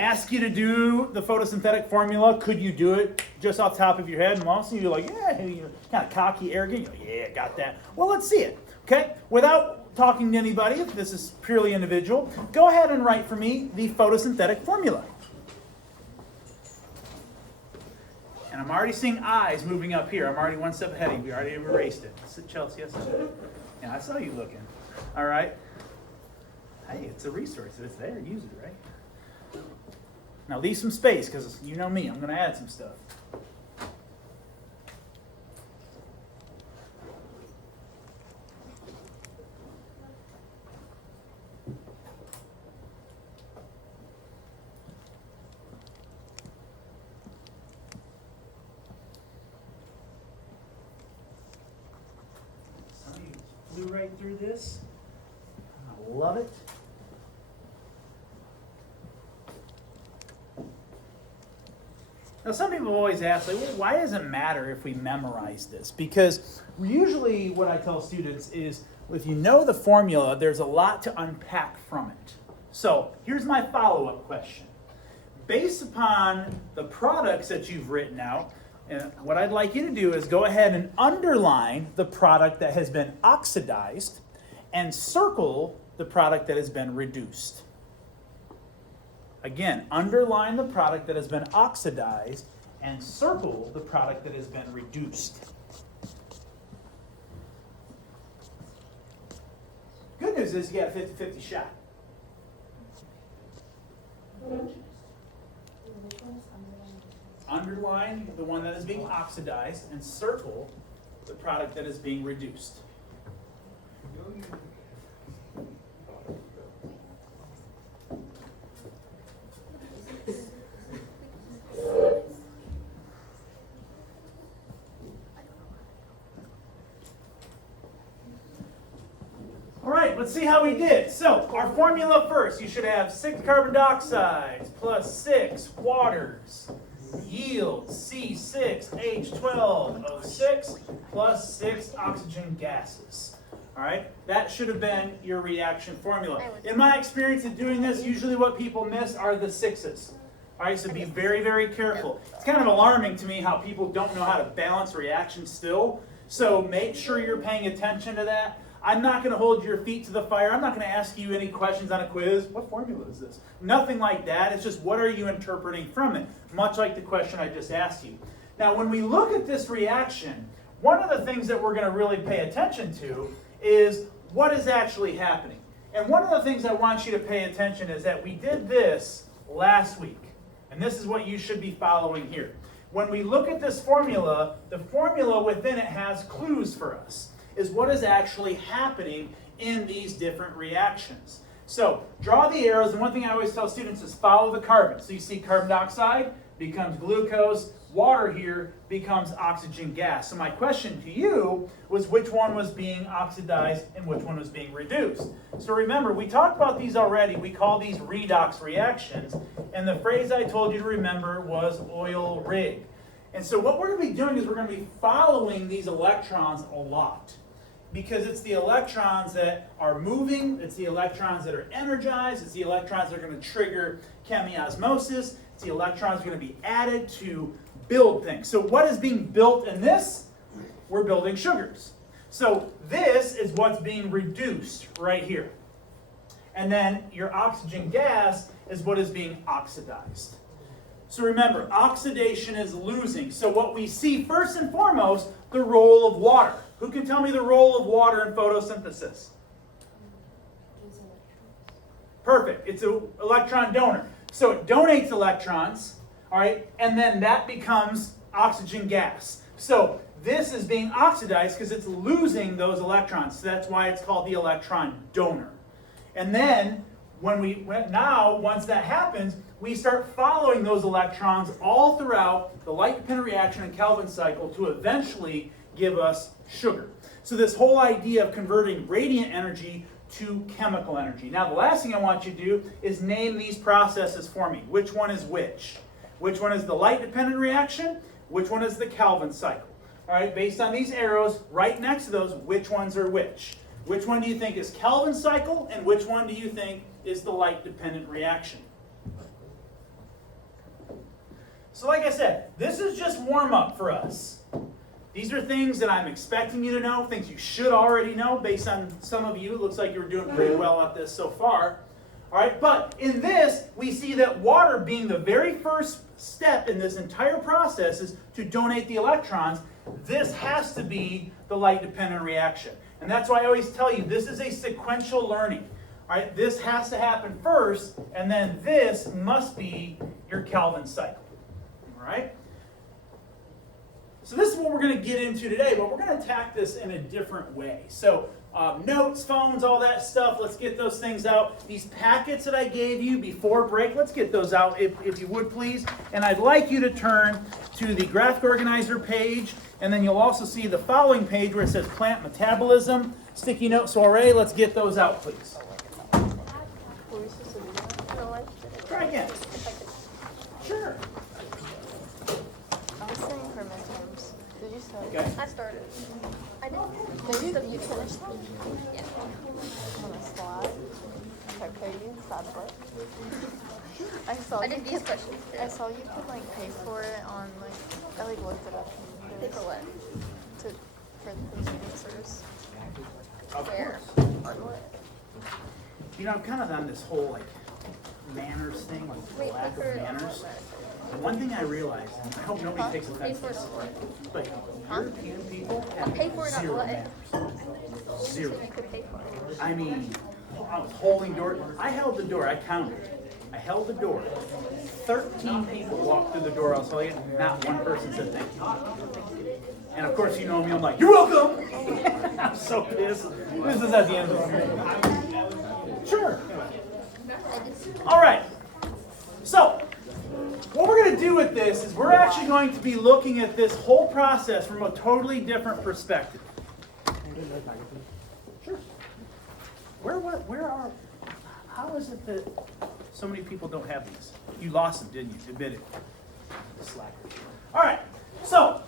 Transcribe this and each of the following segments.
ask you to do the photosynthetic formula, could you do it just off the top of your head? And most of you are like, yeah, you're kind of cocky, arrogant. You're like, yeah, got that. Well, let's see it, okay? Without talking to anybody, if this is purely individual, go ahead and write for me the photosynthetic formula. And I'm already seeing eyes moving up here. I'm already one step ahead of you. We already erased it. Chelsea, yes, yeah, I saw you looking. All right. Hey, it's a resource. It's there. Use it, right? Now leave some space, because you know me. I'm going to add some stuff. Some of you flew right through this. I love it. Now, some people always ask, like, well, why does it matter if we memorize this? Because usually what I tell students is, if you know the formula, there's a lot to unpack from it. So here's my follow-up question. Based upon the products that you've written out, and what I'd like you to do is go ahead and underline the product that has been oxidized and circle the product that has been reduced. Again, underline the product that has been oxidized and circle the product that has been reduced. Good news is you got a 50-50 shot. Underline the one that is being oxidized and circle the product that is being reduced. Let's see how we did. So, our formula first, you should have 6 carbon dioxides plus 6 waters yields C6H12O6 plus 6 oxygen gases. All right, that should have been your reaction formula. In my experience of doing this, usually what people miss are the 6s. All right, so be very, very careful. It's kind of alarming to me how people don't know how to balance reactions still. So make sure you're paying attention to that. I'm not going to hold your feet to the fire. I'm not going to ask you any questions on a quiz. What formula is this? Nothing like that. It's just what are you interpreting from it? Much like the question I just asked you. Now, when we look at this reaction, one of the things that we're going to really pay attention to is what is actually happening. And one of the things I want you to pay attention is that we did this last week. And this is what you should be following here. When we look at this formula, the formula within it has clues for us. Is what is actually happening in these different reactions. So draw the arrows, and one thing I always tell students is follow the carbon. So you see carbon dioxide becomes glucose, water here becomes oxygen gas. So my question to you was which one was being oxidized and which one was being reduced. So remember, we talked about these already. We call these redox reactions, and the phrase I told you to remember was oil rig. And so what we're going to be doing is we're going to be following these electrons a lot. Because it's the electrons that are moving, it's the electrons that are energized, it's the electrons that are going to trigger chemiosmosis, it's the electrons that are going to be added to build things. So what is being built in this? We're building sugars. So this is what's being reduced right here. And then your oxygen gas is what is being oxidized. So remember, oxidation is losing. So what we see first and foremost, the role of water. Who can tell me the role of water in photosynthesis? Perfect. It's an electron donor. So it donates electrons, all right, and then that becomes oxygen gas. So this is being oxidized because it's losing those electrons. So that's why it's called the electron donor. And then once that happens, we start following those electrons all throughout the light-dependent reaction and Calvin cycle to eventually give us sugar. So this whole idea of converting radiant energy to chemical energy. Now the last thing I want you to do is name these processes for me. Which one is which? Which one is the light-dependent reaction? Which one is the Calvin cycle? All right, based on these arrows, right next to those, which ones are which? Which one do you think is Calvin cycle, and which one do you think is the light-dependent reaction? So like I said, this is just warm-up for us. These are things that I'm expecting you to know, things you should already know based on some of you. It looks like you're doing pretty well at this so far. All right, but in this, we see that water being the very first step in this entire process is to donate the electrons. This has to be the light-dependent reaction. And that's why I always tell you, this is a sequential learning. All right, this has to happen first, and then this must be your Calvin cycle. All right? So this is what we're going to get into today, but we're going to attack this in a different way. So notes, phones, all that stuff, let's get those things out. These packets that I gave you before break, let's get those out if you would please. And I'd like you to turn to the graphic organizer page, and then you'll also see the following page where it says plant metabolism, sticky note soiree. Let's get those out, please. Try again. Sure. I was saying for midterms. Did you start? Okay. I started. I did. You finished them? Yeah. On a slide. Okay, you side part. I did these questions. I saw you could like pay for it on like I like looked it up. Pay for what? For those answers. Where? On what? You know, I'm kind of on this whole like manners thing, like Wait, lack pay of for it on manners. what? One thing I realized, and I hope nobody takes Pay offense to for it this, on what? but European people Pay for have it on zero what? manners. Zero. So you could pay for it. I mean, I was holding door. I held the door. I counted. I held the door. 13 people walked through the door. I was holding it. Not one person said thank you. And of course, you know me. I'm like, you're welcome. I'm so pissed. This is at the end of the day. Sure. All right. So, what we're going to do with this is we're actually going to be looking at this whole process from a totally different perspective. Sure. How is it that so many people don't have these? You lost them, didn't you? Admit it. Slacker. All right. So,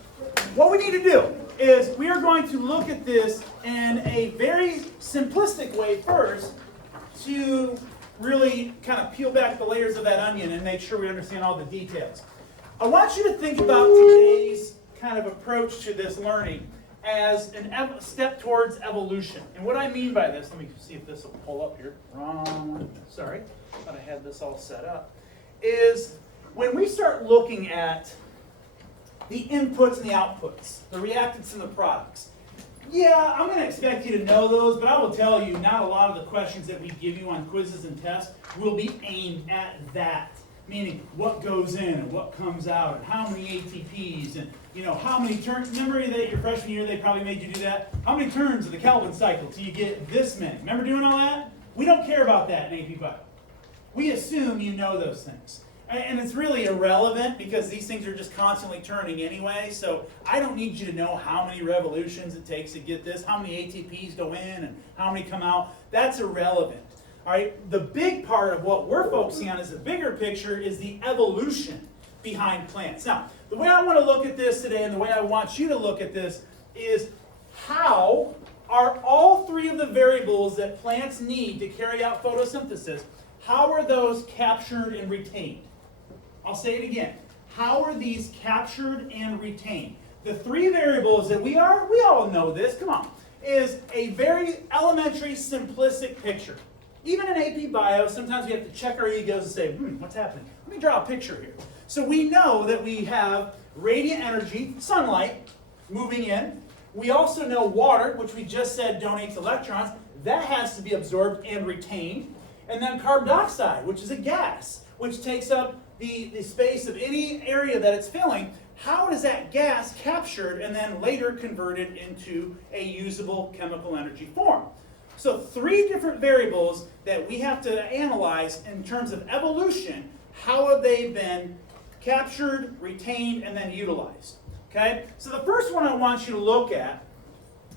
what we need to do is we are going to look at this in a very simplistic way first to really kind of peel back the layers of that onion and make sure we understand all the details. I want you to think about today's kind of approach to this learning as a step towards evolution. And what I mean by this, let me see if this will pull up here. Wrong one. Sorry. Thought I had this all set up. Is when we start looking at the inputs and the outputs, the reactants and the products. Yeah, I'm going to expect you to know those, but I will tell you, not a lot of the questions that we give you on quizzes and tests will be aimed at that. Meaning, what goes in and what comes out, and how many ATPs, and how many turns. Remember that your freshman year they probably made you do that? How many turns of the Kelvin cycle till you get this many? Remember doing all that? We don't care about that in AP Bio. We assume you know those things. And it's really irrelevant because these things are just constantly turning anyway. So I don't need you to know how many revolutions it takes to get this, how many ATPs go in and how many come out. That's irrelevant. All right. The big part of what we're focusing on is the bigger picture is the evolution behind plants. Now, the way I want to look at this today and the way I want you to look at this is how are all three of the variables that plants need to carry out photosynthesis, how are those captured and retained? I'll say it again. How are these captured and retained? The three variables that we all know this, come on, is a very elementary, simplistic picture. Even in AP Bio, sometimes we have to check our egos and say, what's happening? Let me draw a picture here. So we know that we have radiant energy, sunlight, moving in. We also know water, which we just said donates electrons. That has to be absorbed and retained. And then carbon dioxide, which is a gas, which takes up the space of any area that it's filling. How is that gas captured and then later converted into a usable chemical energy form? So three different variables that we have to analyze in terms of evolution. How have they been captured, retained, and then utilized? Okay? So the first one I want you to look at,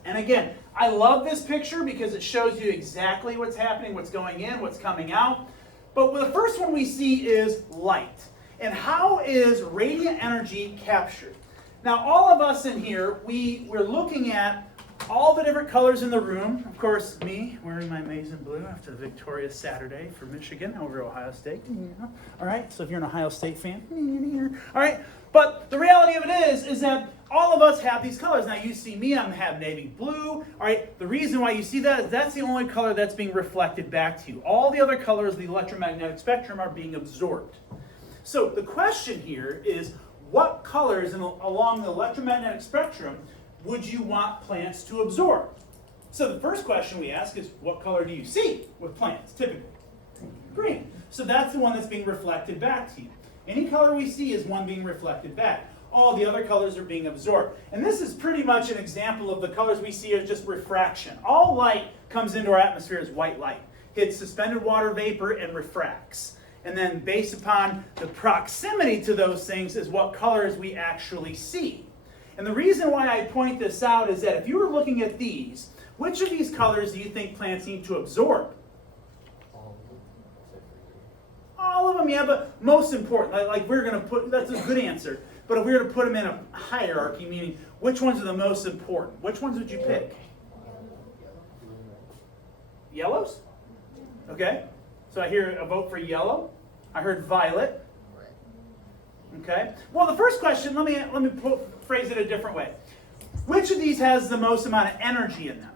and again, I love this picture because it shows you exactly what's happening, what's going in, what's coming out. But the first one we see is light. And how is radiant energy captured? Now, all of us in here, we're looking at all the different colors in the room. Of course, me wearing my maize and blue after the victorious Saturday for Michigan over Ohio State. Yeah. All right, so if you're an Ohio State fan, all right. But the reality of it is that all of us have these colors. Now you see me, I have navy blue. All right, the reason why you see that is that's the only color that's being reflected back to you. All the other colors of the electromagnetic spectrum are being absorbed. So the question here is, what colors along the electromagnetic spectrum would you want plants to absorb? So the first question we ask is, what color do you see with plants, typically? Green. So that's the one that's being reflected back to you. Any color we see is one being reflected back. All the other colors are being absorbed. And this is pretty much an example of the colors we see as just refraction. All light comes into our atmosphere as white light. Hits suspended water vapor and refracts. And then based upon the proximity to those things is what colors we actually see. And the reason why I point this out is that if you were looking at these, which of these colors do you think plants need to absorb? All of them, yeah, but most important, like we're going to put, that's a good answer, but if we were to put them in a hierarchy, meaning which ones are the most important, which ones would you pick? Yellows? Okay, so I hear a vote for yellow. I heard violet. Okay, well the first question, let me phrase it a different way. Which of these has the most amount of energy in them?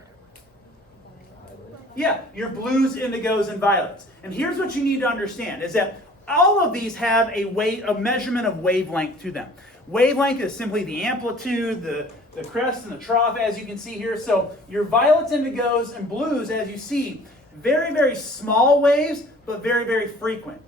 Yeah, your blues, indigos, and violets. And here's what you need to understand, is that all of these have a measurement of wavelength to them. Wavelength is simply the amplitude, the crest and the trough, as you can see here. So your violets, indigos, and blues, as you see, very, very small waves, but very, very frequent.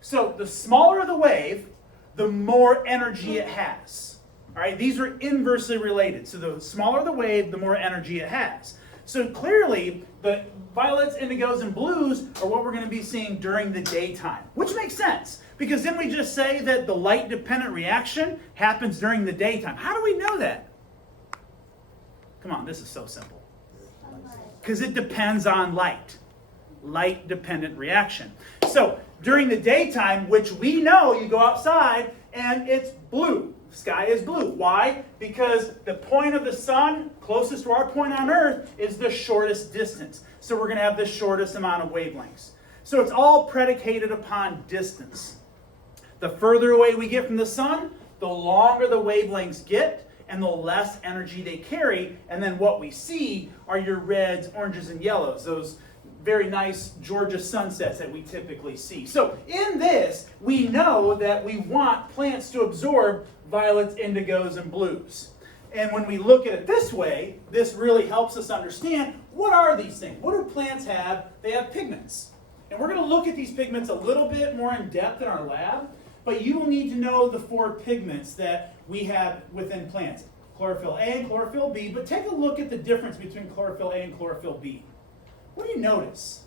So the smaller the wave, the more energy it has. All right, these are inversely related. So the smaller the wave, the more energy it has. So clearly, the violets, indigos, and blues are what we're going to be seeing during the daytime, which makes sense, because then we just say that the light-dependent reaction happens during the daytime. How do we know that? Come on, this is so simple. Because it depends on light. Light-dependent reaction. So during the daytime, which we know, you go outside and it's blue. The sky is blue. Why? Because the point of the sun closest to our point on Earth is the shortest distance. So we're going to have the shortest amount of wavelengths. So it's all predicated upon distance. The further away we get from the sun, the longer the wavelengths get and the less energy they carry. And then what we see are your reds, oranges, and yellows. Those very nice Georgia sunsets that we typically see. So in this, we know that we want plants to absorb violets, indigos, and blues. And when we look at it this way, this really helps us understand, what are these things? What do plants have? They have pigments. And we're going to look at these pigments a little bit more in depth in our lab, but you will need to know the 4 pigments that we have within plants. Chlorophyll A and chlorophyll B, but take a look at the difference between chlorophyll A and chlorophyll B. What do you notice?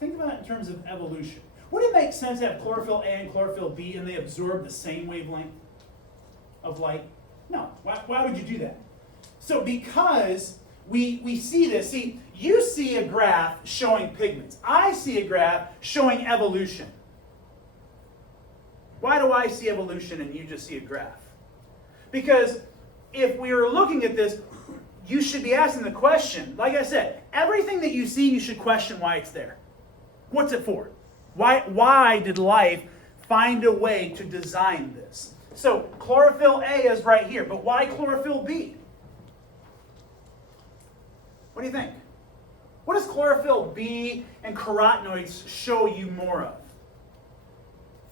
Think about it in terms of evolution. Would it make sense to have chlorophyll A and chlorophyll B and they absorb the same wavelength of light? No. Why would you do that? So because we see this. See, you see a graph showing pigments. I see a graph showing evolution. Why do I see evolution and you just see a graph? Because if we were looking at this, you should be asking the question, like I said, everything that you see, you should question why it's there. What's it for? Why did life find a way to design this? So chlorophyll A is right here, but why chlorophyll B? What do you think? What does chlorophyll B and carotenoids show you more of?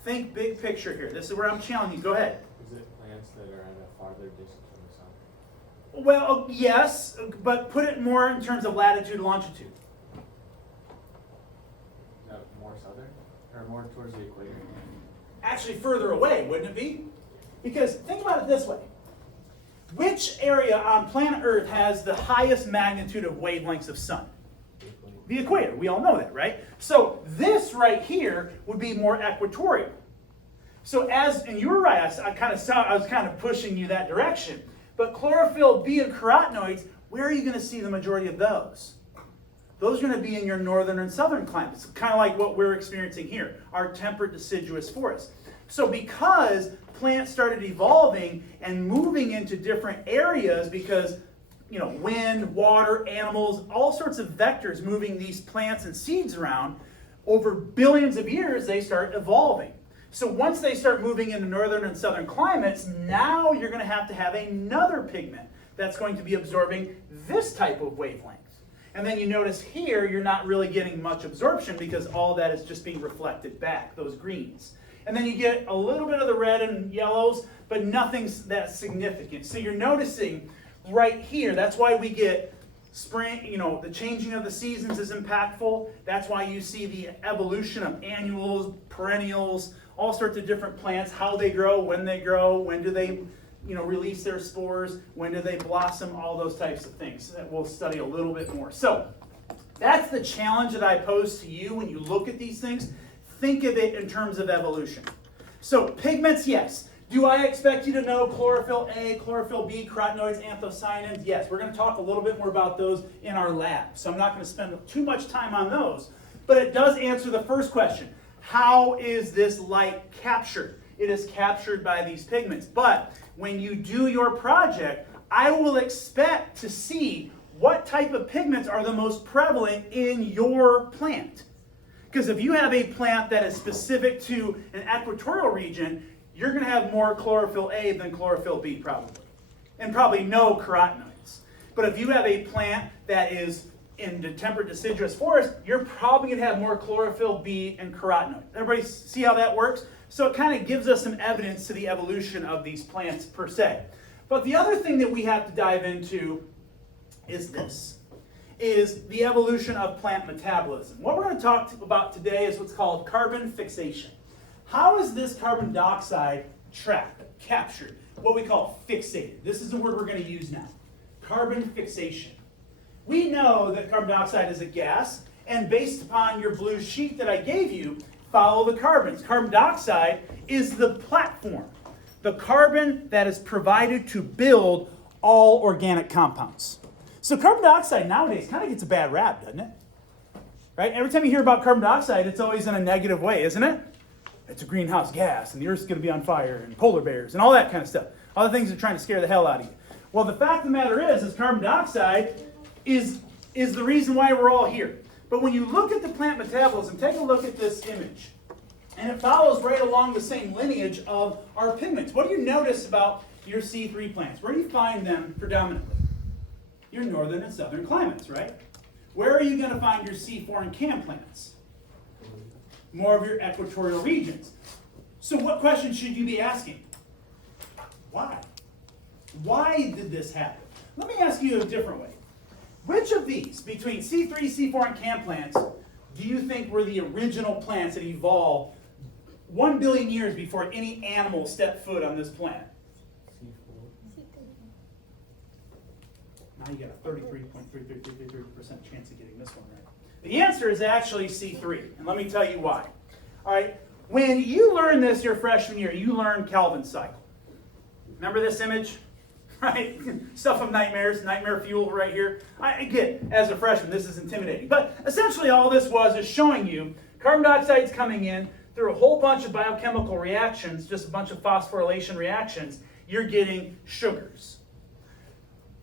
Think big picture here. This is where I'm challenging you. Go ahead. Is it plants that are at a farther distance from the sun? Well, yes, but put it more in terms of latitude and longitude. No, more southern? Or more towards the equator? Actually further away, wouldn't it be? Because think about it this way. Which area on planet Earth has the highest magnitude of wavelengths of sun? The equator. We all know that, right? So this right here would be more equatorial. So and you were right, I was kind of pushing you that direction. But chlorophyll B and carotenoids, where are you going to see the majority of those? those are going to be in your northern and southern climates, kind of like what we're experiencing here, our temperate deciduous forests. So because plants started evolving and moving into different areas because, wind, water, animals, all sorts of vectors moving these plants and seeds around, over billions of years, they start evolving. So once they start moving into northern and southern climates, now you're going to have another pigment that's going to be absorbing this type of wavelength. And then you notice here, you're not really getting much absorption because all that is just being reflected back, those greens. And then you get a little bit of the red and yellows, but nothing's that significant. So you're noticing right here, that's why we get spring, the changing of the seasons is impactful. That's why you see the evolution of annuals, perennials, all sorts of different plants, how they grow, when do they release their spores, when do they blossom, all those types of things that we'll study a little bit more. So that's the challenge that I pose to you when you look at these things. Think of it in terms of evolution. So pigments, yes. Do I expect you to know chlorophyll A, chlorophyll B, carotenoids, anthocyanins? Yes, we're going to talk a little bit more about those in our lab. So I'm not going to spend too much time on those. But it does answer the first question. How is this light captured? It is captured by these pigments. But when you do your project, I will expect to see what type of pigments are the most prevalent in your plant. Because if you have a plant that is specific to an equatorial region, you're going to have more chlorophyll A than chlorophyll B probably. And probably no carotenoids. But if you have a plant that is in the temperate deciduous forest, you're probably going to have more chlorophyll B and carotenoid. Everybody see how that works? So it kind of gives us some evidence to the evolution of these plants per se. But the other thing that we have to dive into is this, is the evolution of plant metabolism. What we're going to talk about today is what's called carbon fixation. How is this carbon dioxide trapped, captured, what we call fixated? This is the word we're going to use now, carbon fixation. We know that carbon dioxide is a gas, and based upon your blue sheet that I gave you, follow the carbons. Carbon dioxide is the platform, the carbon that is provided to build all organic compounds. So carbon dioxide nowadays kind of gets a bad rap, doesn't it? Right? Every time you hear about carbon dioxide, it's always in a negative way, isn't it? It's a greenhouse gas, and the Earth's going to be on fire, and polar bears, and all that kind of stuff. All the things that are trying to scare the hell out of you. Well, the fact of the matter is carbon dioxide is the reason why we're all here. But when you look at the plant metabolism, take a look at this image. And it follows right along the same lineage of our pigments. What do you notice about your C3 plants? Where do you find them predominantly? Your northern and southern climates, right? Where are you going to find your C4 and CAM plants? More of your equatorial regions. So what question should you be asking? Why? Why did this happen? Let me ask you a different way. Which of these, between C3, C4, and CAM plants, do you think were the original plants that evolved 1 billion years before any animal stepped foot on this planet? Now you got a 33.33% chance of getting this one right. The answer is actually C3, and let me tell you why. All right, when you learn this your freshman year, you learn Calvin's cycle. Remember this image? Right? Stuff of nightmares, nightmare fuel right here. I get, as a freshman, this is intimidating. But essentially all this is showing you carbon dioxide's coming in through a whole bunch of biochemical reactions, just a bunch of phosphorylation reactions, you're getting sugars.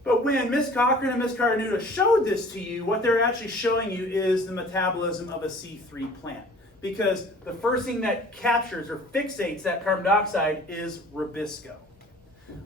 But when Ms. Cochran and Ms. Cardenuta showed this to you, what they're actually showing you is the metabolism of a C3 plant. Because the first thing that captures or fixates that carbon dioxide is rubisco.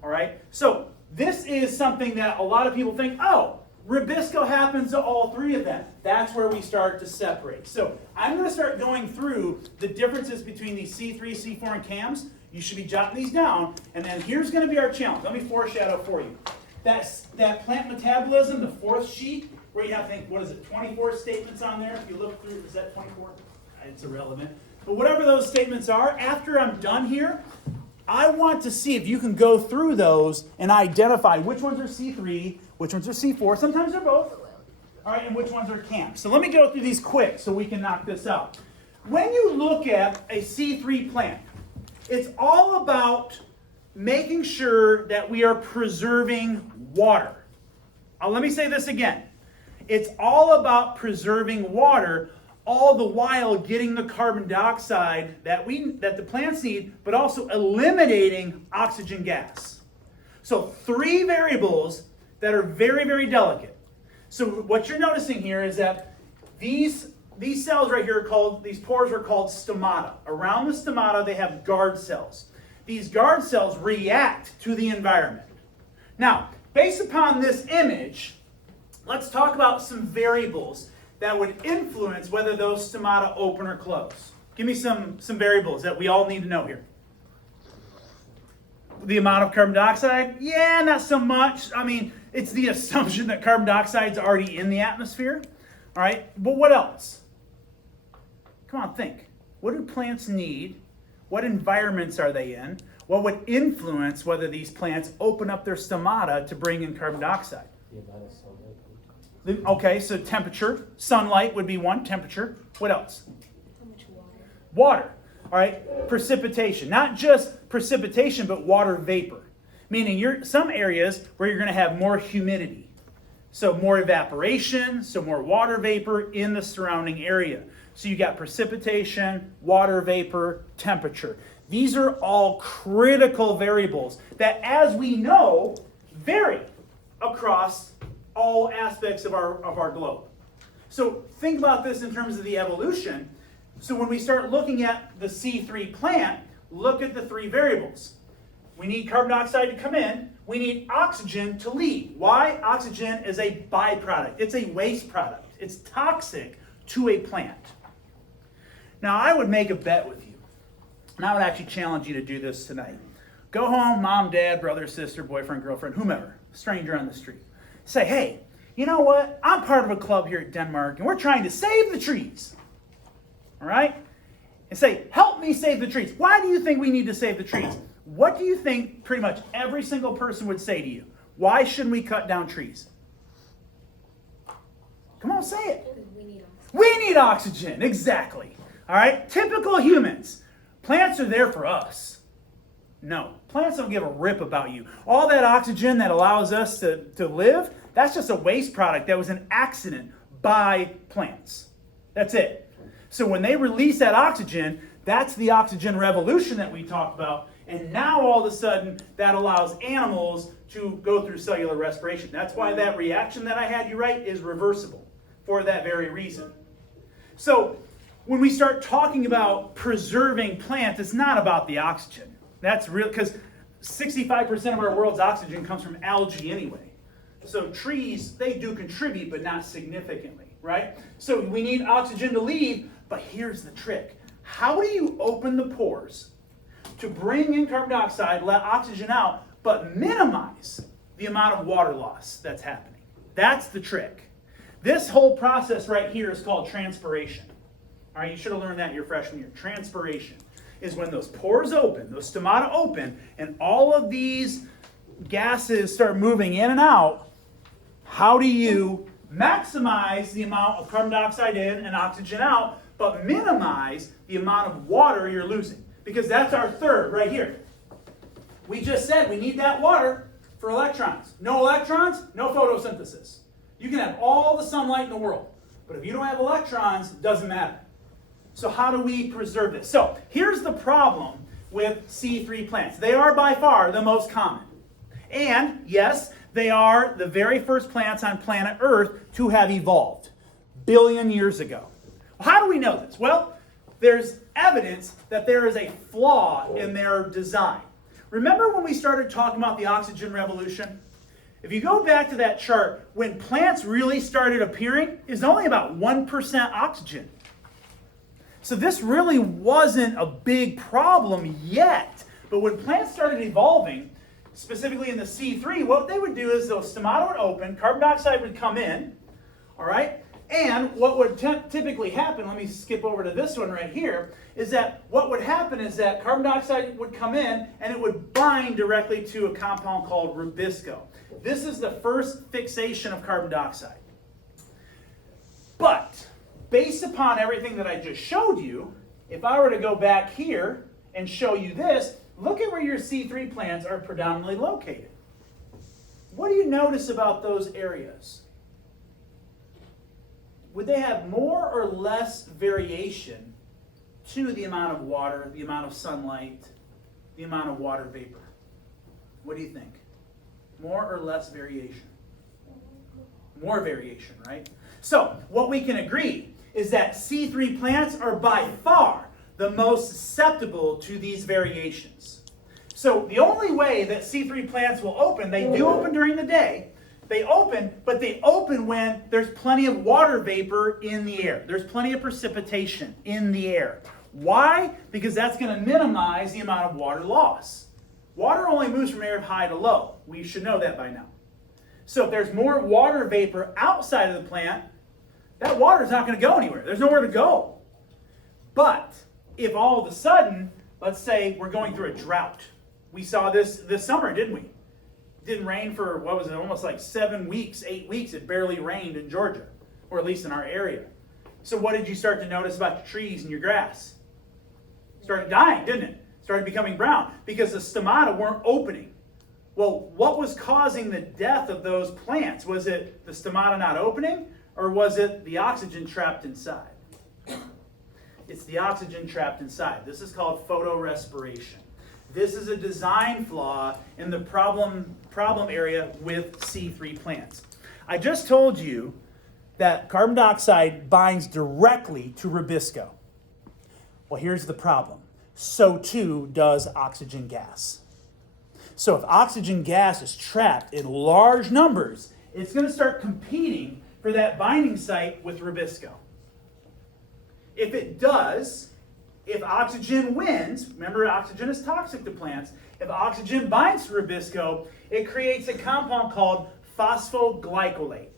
All right? So this is something that a lot of people think, oh, rubisco happens to all three of them. That's where we start to separate. So I'm going to start going through the differences between these C3, C4, and CAMs. You should be jotting these down. And then here's going to be our challenge. Let me foreshadow for you. That plant metabolism, the fourth sheet, where you have to think, what is it, 24 statements on there? If you look through, is that 24? It's irrelevant. But whatever those statements are, after I'm done here, I want to see if you can go through those and identify which ones are C3, which ones are C4. Sometimes they're both. All right, and which ones are CAM. So let me go through these quick so we can knock this out. When you look at a C3 plant, it's all about making sure that we are preserving water. Let me say this again. It's all about preserving water, all the while getting the carbon dioxide that the plants need, but also eliminating oxygen gas. So 3 variables that are very, very delicate. So what you're noticing here is that these cells right here these pores are called stomata. Around the stomata, they have guard cells. These guard cells react to the environment. Now, based upon this image, let's talk about some variables that would influence whether those stomata open or close. Give me some variables that we all need to know here. The amount of carbon dioxide? Yeah, not so much. I mean, it's the assumption that carbon dioxide is already in the atmosphere. All right, but what else? Come on, think. What do plants need? What environments are they in? What would influence whether these plants open up their stomata to bring in carbon dioxide? The amount of sunlight. Okay, so temperature. Sunlight would be one, temperature. What else? How much water? Water. All right, precipitation. Not just precipitation, but water vapor. Meaning some areas where you're going to have more humidity. So more evaporation, so more water vapor in the surrounding area. So you got precipitation, water vapor, temperature. These are all critical variables that, as we know, vary across all aspects of our globe. So think about this in terms of the evolution. So when we start looking at the C3 plant, look at the 3 variables. We need carbon dioxide to come in. We need oxygen to leave. Why? Oxygen is a byproduct. It's a waste product. It's toxic to a plant. Now, I would make a bet with you, and I would actually challenge you to do this tonight. Go home, mom, dad, brother, sister, boyfriend, girlfriend, whomever, stranger on the street. Say, hey, you know what? I'm part of a club here at Denmark, and we're trying to save the trees. All right? And say, help me save the trees. Why do you think we need to save the trees? What do you think pretty much every single person would say to you? Why shouldn't we cut down trees? Come on, say it. We need oxygen, exactly. All right? Typical humans. Plants are there for us. No, plants don't give a rip about you. All that oxygen that allows us to live, that's just a waste product that was an accident by plants. That's it. So when they release that oxygen, that's the oxygen revolution that we talk about. And now all of a sudden, that allows animals to go through cellular respiration. That's why that reaction that I had you write is reversible, for that very reason. So when we start talking about preserving plants, it's not about the oxygen. That's real, because 65% of our world's oxygen comes from algae anyway. So trees, they do contribute, but not significantly, right? So we need oxygen to leave, but here's the trick. How do you open the pores to bring in carbon dioxide, let oxygen out, but minimize the amount of water loss that's happening? That's the trick. This whole process right here is called transpiration. All right, you should have learned that in your freshman year. Transpiration is when those pores open, those stomata open, and all of these gases start moving in and out. How do you maximize the amount of carbon dioxide in and oxygen out, but minimize the amount of water you're losing? Because that's our third right here. We just said we need that water for electrons. No electrons, no photosynthesis. You can have all the sunlight in the world, but if you don't have electrons, it doesn't matter. So how do we preserve this? So here's the problem with C3 plants. They are by far the most common. And yes, they are the very first plants on planet Earth to have evolved billion years ago. How do we know this? Well, there's evidence that there is a flaw in their design. Remember when we started talking about the oxygen revolution? If you go back to that chart, when plants really started appearing, it's only about 1% oxygen. So this really wasn't a big problem yet. But when plants started evolving, specifically in the C3, what they would do is those stomata would open, carbon dioxide would come in, all right? And what would typically happen, let me skip over to this one right here, is that what would happen is that carbon dioxide would come in and it would bind directly to a compound called rubisco. This is the first fixation of carbon dioxide. But based upon everything that I just showed you, if I were to go back here and show you this, look at where your C3 plants are predominantly located. What do you notice about those areas? would they have more or less variation to the amount of water, the amount of sunlight, the amount of water vapor? What do you think? More or less variation? More variation, right? So, what we can agree is that C3 plants are by far the most susceptible to these variations. So, the only way that C3 plants will open, they do open during the day, they open, but they open when there's plenty of water vapor in the air. There's plenty of precipitation in the air. Why? Because that's going to minimize the amount of water loss. Water only moves from air high to low. We should know that by now. So if there's more water vapor outside of the plant, that water is not going to go anywhere. There's nowhere to go. But if all of a sudden, let's say we're going through a drought. We saw this summer, didn't we? It didn't rain for, what was it, almost like 7 weeks, 8 weeks. It barely rained in Georgia, or at least in our area. So what did you start to notice about your trees and your grass? Started dying, didn't it? Started becoming brown because the stomata weren't opening. Well, what was causing the death of those plants? Was it the stomata not opening, or was it the oxygen trapped inside? It's the oxygen trapped inside. This is called photorespiration. This is a design flaw in the problem area with C3 plants. I just told you that carbon dioxide binds directly to rubisco. Well, here's the problem. So too does oxygen gas. So if oxygen gas is trapped in large numbers, it's going to start competing for that binding site with rubisco. If it does, if oxygen wins, remember oxygen is toxic to plants, if oxygen binds to rubisco, it creates a compound called phosphoglycolate.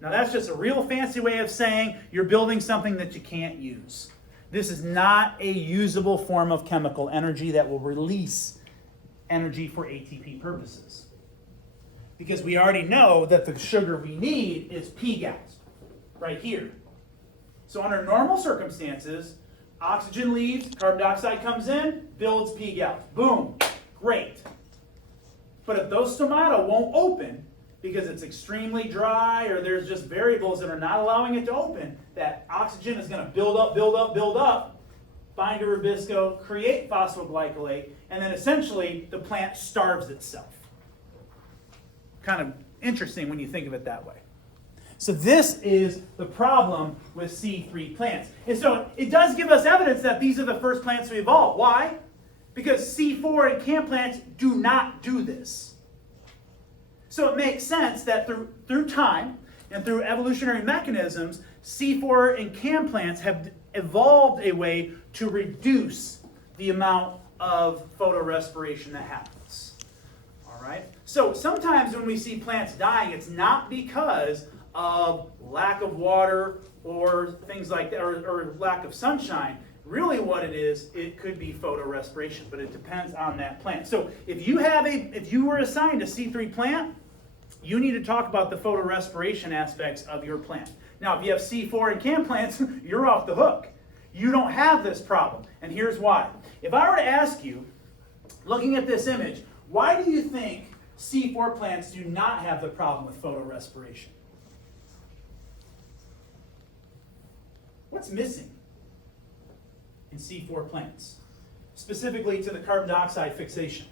Now that's just a real fancy way of saying you're building something that you can't use. This is not a usable form of chemical energy that will release energy for ATP purposes. Because we already know that the sugar we need is P gas, right here. So under normal circumstances, oxygen leaves, carbon dioxide comes in, builds P gas. Boom, great. But if those stomata won't open, because it's extremely dry or there's just variables that are not allowing it to open, that oxygen is going to build up, bind to rubisco, create phosphoglycolate, and then essentially the plant starves itself. Kind of interesting when you think of it that way. So this is the problem with C3 plants. And so it does give us evidence that these are the first plants to evolve. Why? Because C4 and CAM plants do not do this. So it makes sense that through time and through evolutionary mechanisms, C4 and CAM plants have evolved a way to reduce the amount of photorespiration that happens. All right? So sometimes when we see plants dying, it's not because of lack of water or things like that, or lack of sunshine. Really what it is, it could be photorespiration, but it depends on that plant. So if you were assigned a C3 plant, you need to talk about the photorespiration aspects of your plant. Now, if you have C4 and CAM plants, you're off the hook. You don't have this problem, and here's why. If I were to ask you, looking at this image, why do you think C4 plants do not have the problem with photorespiration? What's missing in C4 plants, specifically to the carbon dioxide fixation?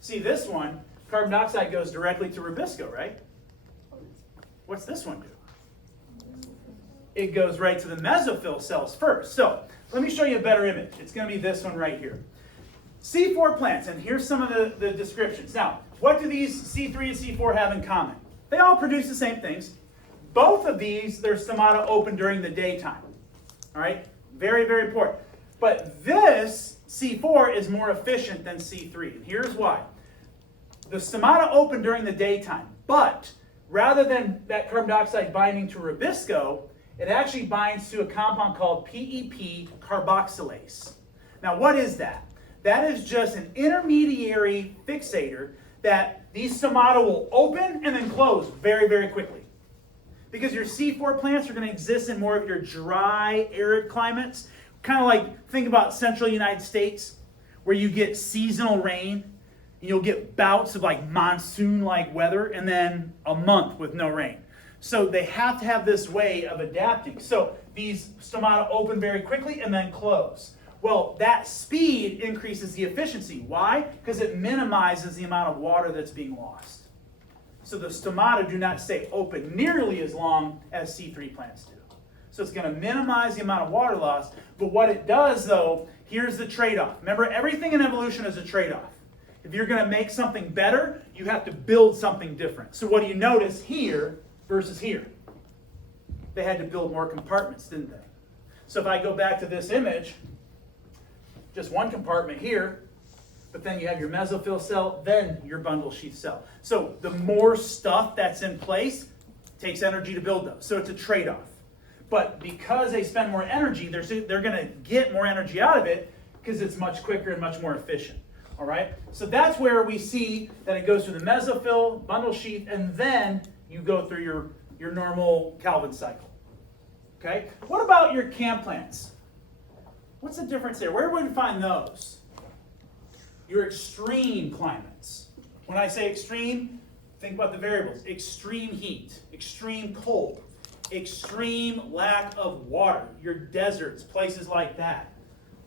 See, this one, carbon dioxide goes directly to rubisco, right? What's this one do? It goes right to the mesophyll cells first. So let me show you a better image. It's going to be this one right here. C4 plants, and here's some of the descriptions. Now, what do these C3 and C4 have in common? They all produce the same things. Both of these, their stomata open during the daytime. All right? Very, very important. But this C4 is more efficient than C3. And here's why. The stomata open during the daytime, but rather than that carbon dioxide binding to rubisco, it actually binds to a compound called PEP carboxylase. Now, what is that? That is just an intermediary fixator that these stomata will open and then close very, very quickly. Because your C4 plants are going to exist in more of your dry, arid climates. Kind of like, think about central United States, where you get seasonal rain. You'll get bouts of like monsoon-like weather and then a month with no rain. So they have to have this way of adapting. So these stomata open very quickly and then close. Well, that speed increases the efficiency. Why? Because it minimizes the amount of water that's being lost. So the stomata do not stay open nearly as long as C3 plants do. So it's going to minimize the amount of water loss. But what it does, though, here's the trade-off. Remember, everything in evolution is a trade-off. If you're going to make something better, you have to build something different. So what do you notice here versus here? They had to build more compartments, didn't they? So if I go back to this image, just one compartment here, but then you have your mesophyll cell, then your bundle sheath cell. So the more stuff that's in place takes energy to build those. So it's a trade-off. But because they spend more energy, they're going to get more energy out of it because it's much quicker and much more efficient. All right? So that's where we see that it goes through the mesophyll, bundle sheath, and then you go through your normal Calvin cycle. Okay? What about your cam plants? What's the difference there? Where would we find those? Your extreme climates. When I say extreme, think about the variables. Extreme heat, extreme cold, extreme lack of water, your deserts, places like that.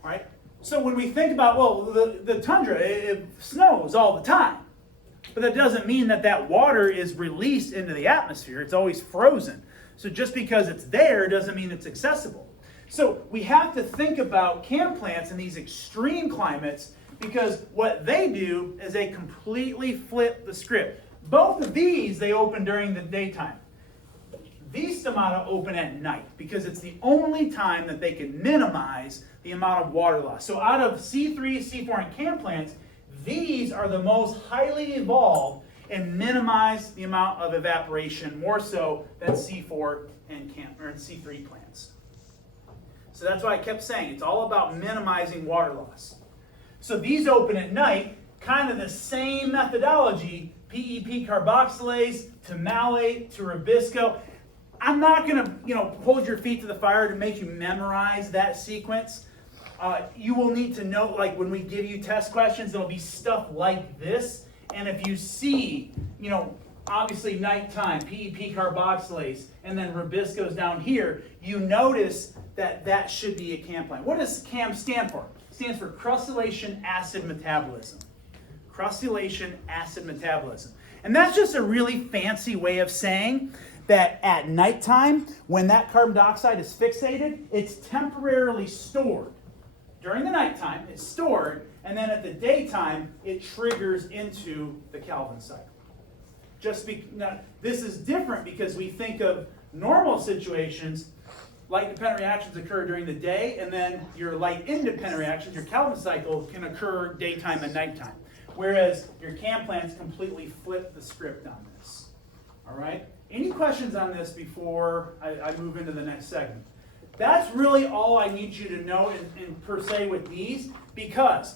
All right? So when we think about, well, the tundra, it snows all the time. But that doesn't mean that water is released into the atmosphere. It's always frozen. So just because it's there doesn't mean it's accessible. So we have to think about cam plants in these extreme climates because what they do is they completely flip the script. Both of these, they open during the daytime. These stomata open at night because it's the only time that they can minimize the amount of water loss. So out of C3, C4, and cam plants, these are the most highly evolved and minimize the amount of evaporation more so than C4 and C3 plants. So that's why I kept saying it's all about minimizing water loss. So these open at night, kind of the same methodology, PEP carboxylase to malate to Rubisco. I'm not going to, hold your feet to the fire to make you memorize that sequence. You will need to know, like when we give you test questions, there'll be stuff like this. And if you see, obviously nighttime, PEP carboxylase, and then Rubisco's down here, you notice that should be a CAM plant. What does CAM stand for? It stands for crustaceous acid metabolism. Crustaceous acid metabolism. And that's just a really fancy way of saying that at nighttime, when that carbon dioxide is fixated, it's temporarily stored. During the nighttime, it's stored, and then at the daytime, it triggers into the Calvin cycle. Now, this is different because we think of normal situations, light-dependent reactions occur during the day, and then your light-independent reactions, your Calvin cycle, can occur daytime and nighttime. Whereas your CAM plants completely flip the script on this. All right? Any questions on this before I move into the next segment? That's really all I need you to know in per se with these, because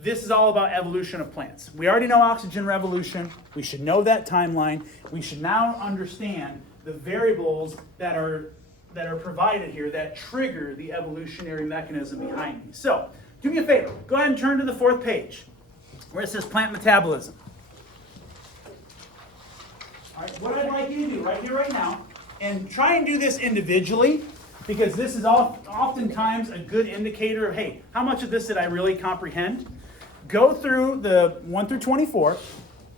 this is all about evolution of plants. We already know oxygen revolution. We should know that timeline. We should now understand the variables that are provided here that trigger the evolutionary mechanism behind these. So, do me a favor. Go ahead and turn to the 4th page where it says plant metabolism. All right, what I'd like you to do right here, right now, and try and do this individually, because this is oftentimes a good indicator of, hey, how much of this did I really comprehend? Go through the 1 through 24,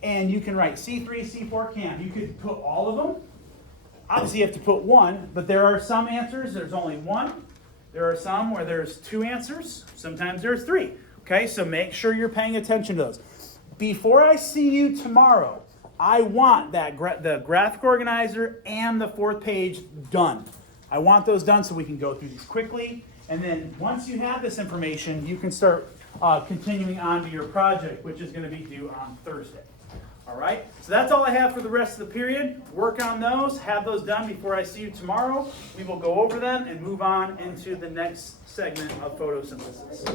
and you can write C3, C4, CAM. You could put all of them. Obviously, you have to put one, but there are some answers, there's only one. There are some where there's 2 answers. Sometimes there's 3. Okay, so make sure you're paying attention to those. Before I see you tomorrow, I want the graphic organizer and the 4th page done. I want those done so we can go through these quickly. And then once you have this information, you can start continuing on to your project, which is going to be due on Thursday. All right? So that's all I have for the rest of the period. Work on those. Have those done before I see you tomorrow. We will go over them and move on into the next segment of photosynthesis.